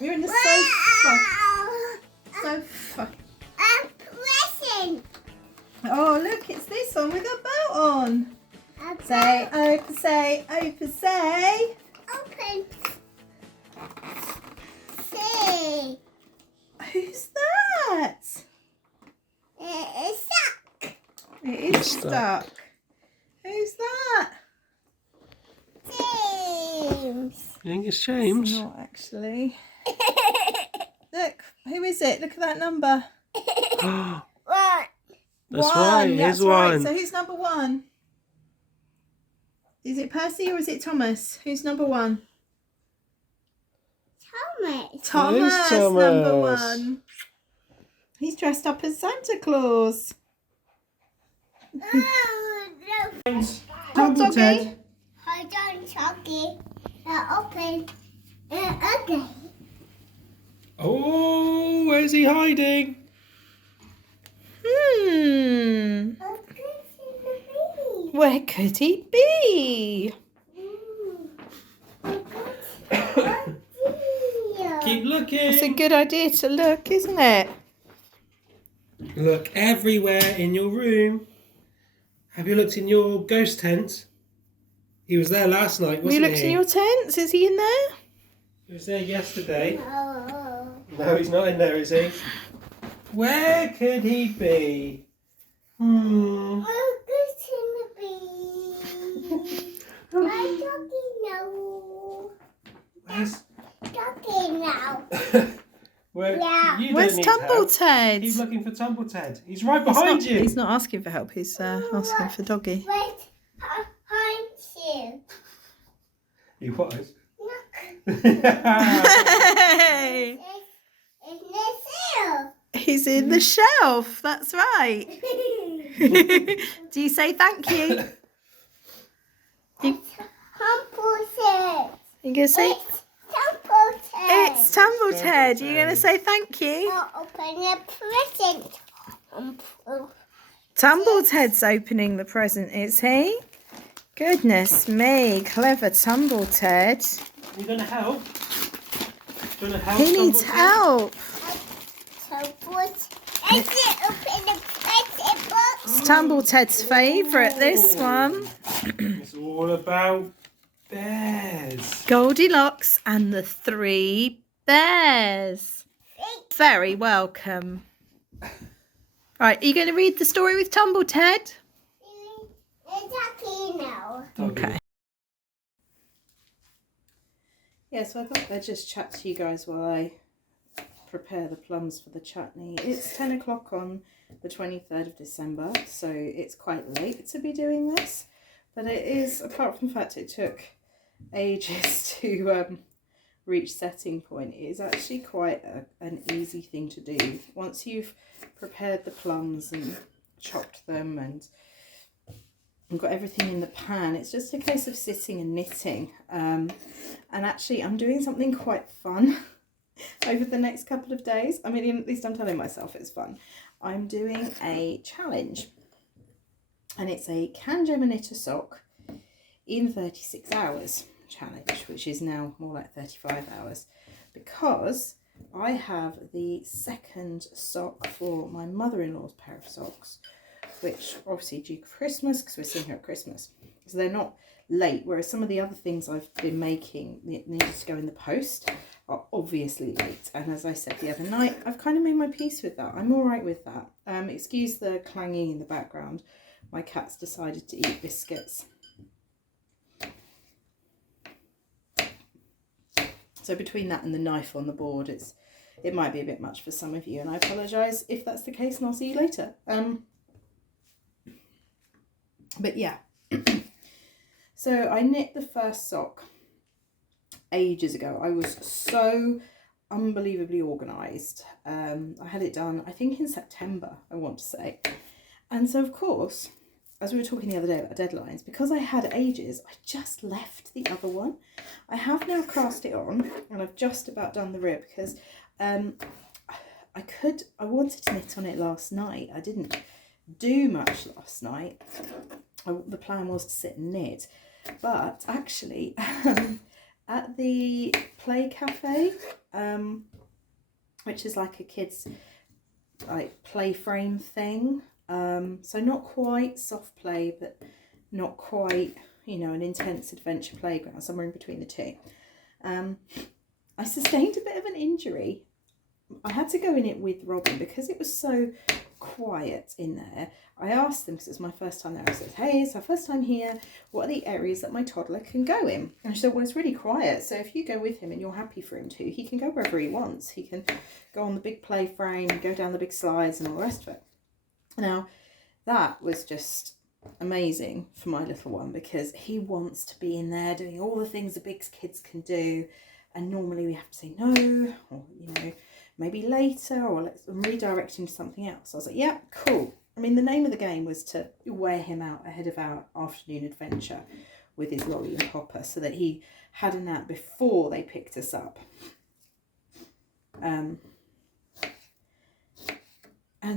You're in the sofa. Sofa. A present. Oh, look, it's this one with a boat on. Say open, say open, say. Open. See. Who's that? It's stuck. It is stuck. Who's that? James. You think it's James? It's not actually. Look, who is it? Look at that number. What? That's One, right, that's here's right. one. So who's number one? Is it Percy or is it Thomas? Who's number one? Thomas. Thomas, number one. He's dressed up as Santa Claus. Oh, no. Hot doggy. Hold on, Chucky. Open. Okay. Oh, where's he hiding? Where could he be? Keep looking. It's a good idea to look, isn't it? Look everywhere in your room. Have you looked in your ghost tent? He was there last night, Have wasn't you looked he? in your tents? Is he in there? He was there yesterday. Oh. No, he's not in there, is he? Where could he be? Oh, good to be. My doggy no. Where's... Doggy now. Where... Yeah. You don't Where's need Tumble help. Ted? He's looking for Tumble Ted. He's right behind you. He's not asking for help. He's asking for doggy. Wait, behind you. He was. Look. Hey! It's the seal. He's in the shelf. That's right. Do you say thank you? It's Humble Ted. You gonna say It's Humble Ted. it's Tumble Ted. You're gonna say thank you. I'll open a present. Tumble Ted's opening the present, is he? Goodness me, clever Tumble Ted. You gonna help? Do you wanna help? He needs Tumble Ted? help. So what? Is it open the present box? It's Tumble Ted's favourite, this one. It's all about bears. Goldilocks and the Three Bears. Very welcome. Right, are you going to read the story with Tumble Ted? It's happy now. Okay. Yeah, so I thought I'd just chat to you guys while I prepare the plums for the chutney. It's 10 o'clock on the 23rd of December, so it's quite late to be doing this. But it is, apart from the fact it took ages to reach setting point, it is actually quite an easy thing to do. Once you've prepared the plums and chopped them and got everything in the pan, it's just a case of sitting and knitting. And actually I'm doing something quite fun over the next couple of days. I mean, at least I'm telling myself it's fun. I'm doing a challenge, and it's a Can Gemma Knit a Sock in 36 hours challenge, which is now more like 35 hours, because I have the second sock for my mother-in-law's pair of socks, which obviously due Christmas, because we're seeing her at Christmas, so they're not late, whereas some of the other things I've been making that needed to go in the post are obviously late. And as I said the other night, I've kind of made my peace with that. I'm all right with that. Excuse the clanging in the background. My cat's decided to eat biscuits. So between that and the knife on the board, it might be a bit much for some of you, and I apologise if that's the case, and I'll see you later. But yeah. So I knit the first sock ages ago. I was so unbelievably organised. I had it done, I think in September, I want to say. And so of course, as we were talking the other day about deadlines, because I had ages, I just left the other one. I have now cast it on, and I've just about done the rib, because I wanted to knit on it last night. I didn't do much last night. The plan was to sit and knit, but actually at the Play Cafe, which is like a kid's like play frame thing. So not quite soft play, but not quite, you know, an intense adventure playground, somewhere in between the two. I sustained a bit of an injury. I had to go in it with Robin because it was so quiet in there. I asked them, because it was my first time there, I said, hey, it's our first time here, what are the areas that my toddler can go in? And she said, well, it's really quiet, so if you go with him and you're happy for him to, he can go wherever he wants. He can go on the big play frame, go down the big slides and all the rest of it. Now, that was just amazing for my little one, because he wants to be in there doing all the things the big kids can do, and normally we have to say no, or, you know, maybe later, or let's redirect him to something else. I was like, yeah, cool. I mean, the name of the game was to wear him out ahead of our afternoon adventure with his lolly and popper, so that he had a nap before they picked us up. And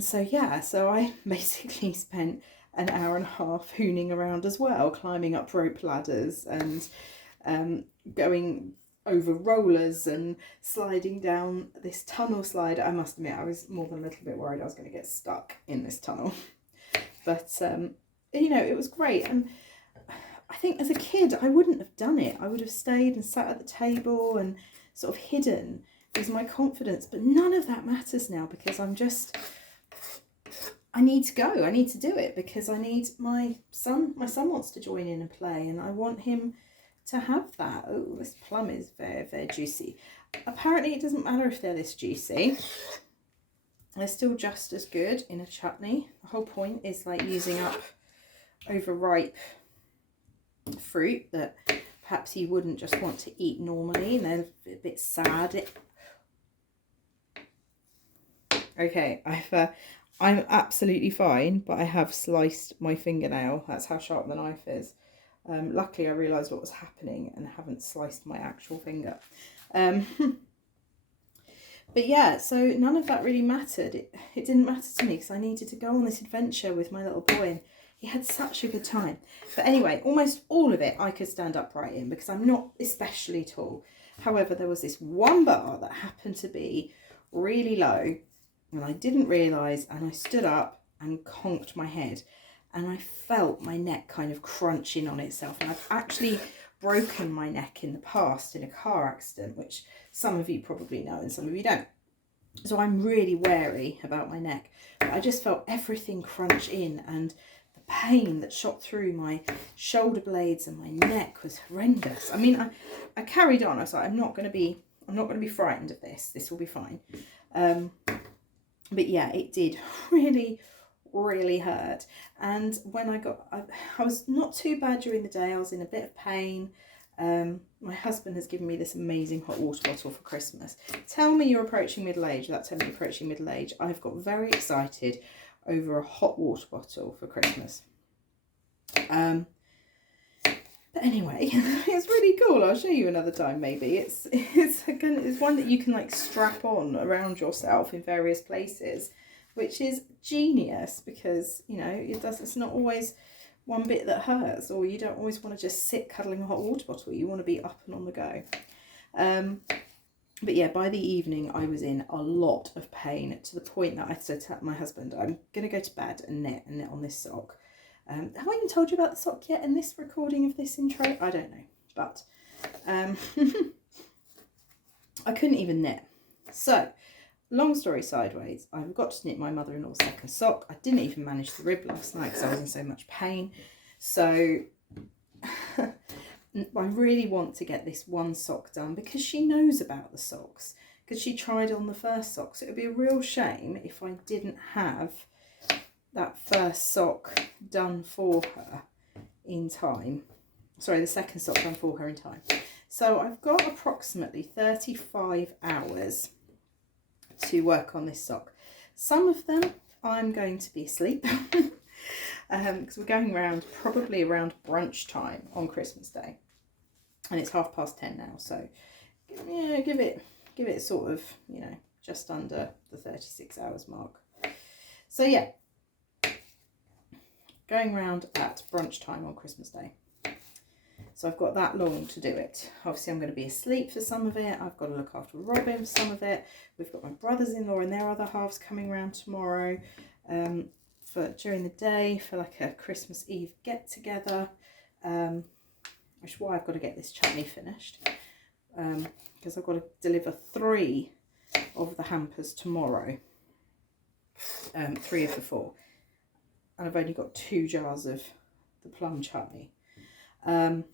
so, yeah, so I basically spent an hour and a half hooning around as well, climbing up rope ladders and going over rollers and sliding down this tunnel slide. I must admit, I was more than a little bit worried I was going to get stuck in this tunnel. But, you know, it was great. And I think as a kid, I wouldn't have done it. I would have stayed and sat at the table and sort of hidden with my confidence. But none of that matters now, because I'm just... I need to go. I need to do it because I need my son wants to join in and play, and I want him to have that. Oh, this plum is very, very juicy. Apparently it doesn't matter if they're this juicy. They're still just as good in a chutney. The whole point is like using up overripe fruit that perhaps you wouldn't just want to eat normally, and they're a bit sad. Okay, I'm absolutely fine, but I have sliced my fingernail. That's how sharp the knife is. Luckily, I realised what was happening and haven't sliced my actual finger. But yeah, so none of that really mattered. It didn't matter to me because I needed to go on this adventure with my little boy, and he had such a good time. But anyway, almost all of it I could stand upright in because I'm not especially tall. However, there was this one bar that happened to be really low, and I didn't realise, and I stood up and conked my head, and I felt my neck kind of crunching on itself. And I've actually broken my neck in the past in a car accident, which some of you probably know and some of you don't. So I'm really wary about my neck. But I just felt everything crunch in, and the pain that shot through my shoulder blades and my neck was horrendous. I mean, I carried on. I was like, I'm not going to be frightened of this. This will be fine. But yeah, it did really, really hurt. And when I was not too bad during the day. I was in a bit of pain. My husband has given me this amazing hot water bottle for Christmas. Tell me you're approaching middle age. Without telling me you're approaching middle age, I've got very excited over a hot water bottle for Christmas. But anyway, it's really cool. I'll show you another time maybe. It's one that you can like strap on around yourself in various places, which is genius because, you know, it's not always one bit that hurts, or you don't always want to just sit cuddling a hot water bottle. You want to be up and on the go. But yeah, by the evening I was in a lot of pain, to the point that I said to my husband, I'm going to go to bed and knit on this sock. Have I even told you about the sock yet in this recording of this intro? I don't know, but I couldn't even knit. So, long story sideways, I forgot to knit my mother-in-law's second sock. I didn't even manage the rib last night because I was in so much pain. So, I really want to get this one sock done because she knows about the socks, because she tried on the first sock. So it would be a real shame if I didn't have that first sock done for her in time. Sorry, the second sock done for her in time. So I've got approximately 35 hours to work on this sock. Some of them I'm going to be asleep because we're going probably around brunch time on Christmas Day, and it's 10:30 now. So yeah, give it sort of, you know, just under the 36 hours mark. So yeah, going round at brunch time on Christmas Day. So So I've got that long to do it. Obviously I'm going to be asleep for some of it. I've got to look after Robin for some of it. We've got my brothers-in-law and their other halves coming around tomorrow for during the day for like a Christmas Eve get together. Which is why I've got to get this chutney finished. Because I've got to deliver 3 of the hampers tomorrow. 3 of the 4. And I've only got 2 jars of the plum chutney. And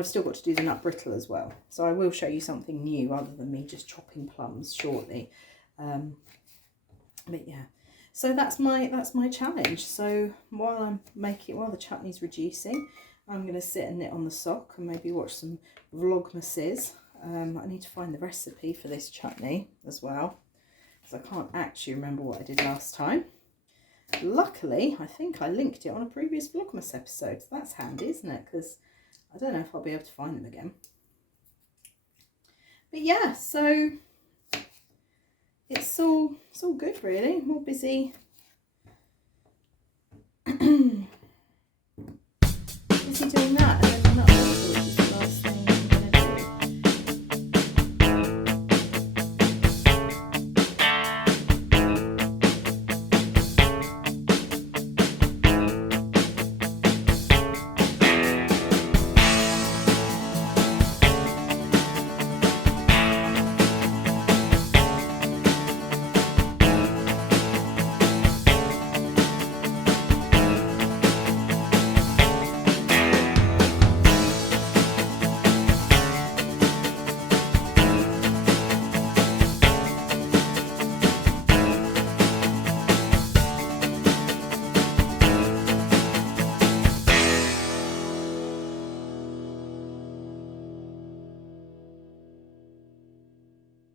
I've still got to do the nut brittle as well. So I will show you something new other than me just chopping plums shortly. But yeah, so that's my challenge. So while the chutney's reducing, I'm going to sit and knit on the sock and maybe watch some vlogmases. I need to find the recipe for this chutney as well, because I can't actually remember what I did last time. Luckily, I think I linked it on a previous Vlogmas episode, so that's handy, isn't it? Because I don't know if I'll be able to find them again. But yeah, so it's all good really. More busy. Busy doing that.